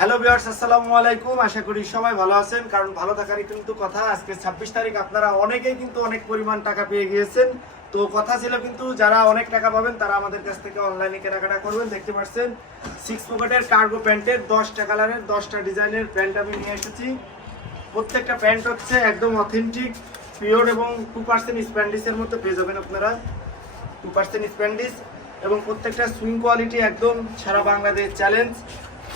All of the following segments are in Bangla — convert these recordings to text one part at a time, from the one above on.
হ্যালো ভিউয়ার্স আসসালামু আলাইকুম। আশা করি সবাই ভালো আছেন। কারণ ভালো থাকারই কিন্তু কথা। আজকে ছাব্বিশ তারিখ, আপনারা অনেকেই কিন্তু অনেক পরিমাণ টাকা পেয়ে গিয়েছেন। তো কথা ছিল কিন্তু, যারা অনেক টাকা পাবেন, তারা আমাদের কাছ থেকে অনলাইনে কেনাকাটা করবেন। দেখতে পাচ্ছেন সিক্স পকেটের কার্গো প্যান্টের দশটা কালারের দশটা ডিজাইনের প্যান্ট আমি নিয়ে এসেছি। প্রত্যেকটা প্যান্ট হচ্ছে একদম অথেন্টিক পিওর এবং টু পার্সেন্ট স্প্যান্ডিসের মধ্যে পেয়ে যাবেন আপনারা। টু পার্সেন্ট স্প্যান্ডিস এবং প্রত্যেকটা সুইং কোয়ালিটি একদম সারা বাংলাদেশ চ্যালেঞ্জ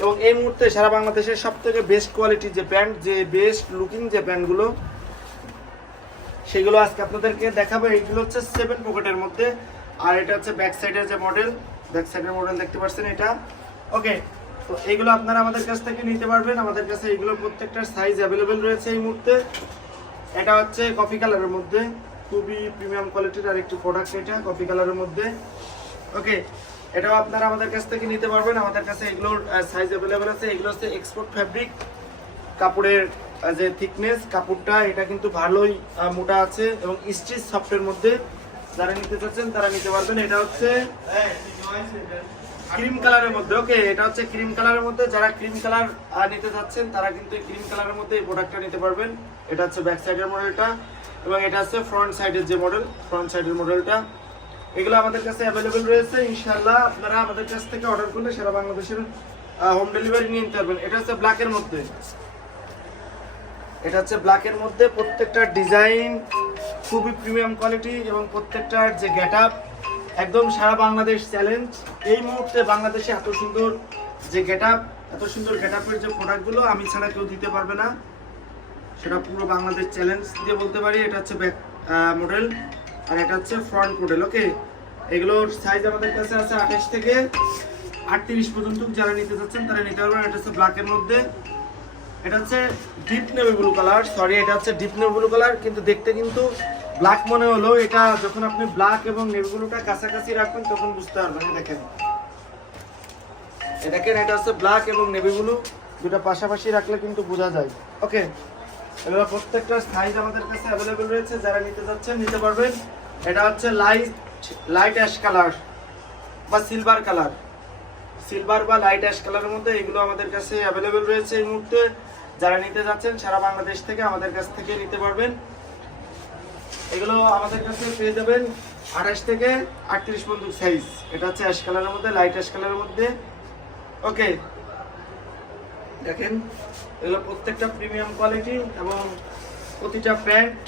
এবং এই মুহূর্তে সারা বাংলাদেশের সব থেকে বেস্ট কোয়ালিটির যে প্যান্ট যে বেস্ট লুকিং যে প্যান্টগুলো সেগুলো আজকে আপনাদেরকে দেখাবো। এইগুলো হচ্ছে সেভেন পকেটের মধ্যে। আর এটা হচ্ছে ব্যাক সাইডের যে মডেল ব্যাক সাইডের মডেল দেখতে পাচ্ছেন এটা। ওকে তো এইগুলো আপনারা আমাদের কাছ থেকে নিতে পারবেন। আমাদের কাছে এইগুলো প্রত্যেকটার সাইজ অ্যাভেলেবেল রয়েছে এই মুহূর্তে। এটা হচ্ছে কফি কালারের মধ্যে। খুবই প্রিমিয়াম কোয়ালিটির আর একটি প্রোডাক্ট এটা কফি কালারের মধ্যে। ওকে এটাও আপনারা আমাদের কাছ থেকে নিতে পারবেন। আমাদের কাছে এগুলোর সাইজ অ্যাভেলেবেল আছে। এগুলো হচ্ছে এক্সপোর্ট ফ্যাব্রিক কাপড়ের যে থিকনেস কাপড়টা, এটা কিন্তু ভালোই মোটা আছে এবং স্টিচ সফটের মধ্যে যারা নিতে চাচ্ছেন তারা নিতে পারবেন। এটা হচ্ছে ক্রিম কালারের মধ্যে। ওকে এটা হচ্ছে ক্রিম কালারের মধ্যে। যারা ক্রিম কালার নিতে চাচ্ছেন, তারা কিন্তু ক্রিম কালারের মধ্যে এই প্রোডাক্টটা নিতে পারবেন। এটা হচ্ছে ব্যাক সাইডের মডেলটা এবং এটা হচ্ছে ফ্রন্ট সাইডের যে মডেল ফ্রন্ট সাইডের মডেলটা এগুলো আমাদের কাছে অ্যাভেলেবেল রয়েছে। ইনশাআল্লাহ আপনারা আমাদের কাছ থেকে অর্ডার করলে সারা বাংলাদেশের হোম ডেলিভারি নিয়ে নিতে পারবেন। এটা হচ্ছে ব্ল্যাকের মধ্যে। এটা হচ্ছে ব্ল্যাকের মধ্যে প্রত্যেকটা ডিজাইন খুবই প্রিমিয়াম কোয়ালিটি এবং প্রত্যেকটার যে গেট একদম সারা বাংলাদেশ চ্যালেঞ্জ এই মুহূর্তে বাংলাদেশে এত সুন্দর যে গেট এত সুন্দর গেট আপের যে প্রোডাক্টগুলো আমি ছাড়া কেউ দিতে পারবে না। সেটা পুরো বাংলাদেশ চ্যালেঞ্জ দিয়ে বলতে পারি। এটা হচ্ছে ব্যাক মডেল আর এটা হচ্ছে ফ্রন্ট মডেল ওকে এগুলোর সাইজ আমাদের কাছে আছে আঠাশ থেকে আটত্রিশ পর্যন্ত যারা নিতে চাচ্ছেন তারা নিতে পারবেন। এটা হচ্ছে ব্ল্যাকের মধ্যে। এটা হচ্ছে deep navy blue colour sorry এটা হচ্ছে ডিপ নেভি ব্লু কালার কিন্তু দেখতে কিন্তু ব্ল্যাক মনে হলো। এটা যখন আপনি ব্ল্যাক এবং নেভি ব্লুটা কাছাকাছি রাখবেন, তখন বুঝতে পারবেন। দেখেন। দেখেন, এটা হচ্ছে ব্ল্যাক এবং নেভি ব্লু দুটা পাশাপাশি রাখলে কিন্তু বোঝা যায়। ওকে এগুলো প্রত্যেকটা সাইজ আমাদের কাছে অ্যাভেলেবেল রয়েছে, যারা নিতে যাচ্ছেন, নিতে পারবেন। এটা হচ্ছে লাইট লাইট অ্যাশ কালার বা সিলভার কালার সিলভার বা লাইট অ্যাশ কালারের মধ্যে এগুলো আমাদের কাছে অ্যাভেলেবেল রয়েছে এই মুহূর্তে। যারা নিতে যাচ্ছেন, সারা বাংলাদেশ থেকে আমাদের কাছ থেকে নিতে পারবেন। এগুলো আমাদের কাছে পেয়ে যাবেন আঠাশ থেকে আটত্রিশ পর্যন্ত সাইজ এটা হচ্ছে অ্যাশ কালারের মধ্যে লাইট অ্যাশ কালারের মধ্যে। ওকে দেখেন এগুলো প্রত্যেকটা প্রিমিয়াম কোয়ালিটি এবং প্রতিটা প্যান্ট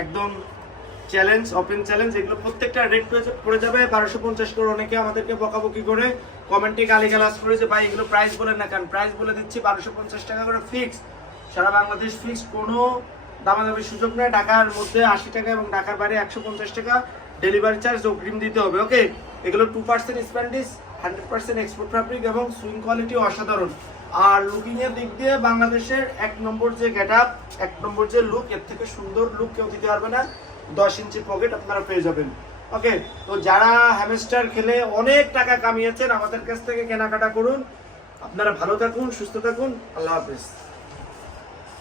একদম চ্যালেঞ্জ ওপেন চ্যালেঞ্জ এগুলো প্রত্যেকটা রেট পড়ে যাবে। বারোশো পঞ্চাশ করে অনেকে আমাদেরকে বকাবকি করে কমেন্টে গালি গালাজ করে যে ভাই, এগুলো প্রাইস বলে না কারণ প্রাইস বলে দিচ্ছি বারোশো পঞ্চাশ টাকা করে ফিক্স সারা বাংলাদেশ ফিক্স কোনো দামাদামির সুযোগ নেই। ঢাকার মধ্যে আশি টাকা এবং ঢাকার বাইরে একশো পঞ্চাশ টাকা ডেলিভারি চার্জ অগ্রিম দিতে হবে ওকে এগুলো two percent spandex hundred percent export fabric এবং সুইং কোয়ালিটি অসাধারণ। আর লুকিং এর দিক দিয়ে বাংলাদেশের এক নম্বর যে গেট আপ এক নম্বর যে লুক এর থেকে সুন্দর লুক কেউ দিতে পারবে না। দশ ইঞ্চি পকেট আপনারা পেয়ে যাবেন। ওকে তো যারা হ্যামস্টার খেলে অনেক টাকা কামিয়েছেন, আমাদের কাছ থেকে কেনাকাটা করুন। আপনারা ভালো থাকুন, সুস্থ থাকুন। আল্লাহ হাফেজ।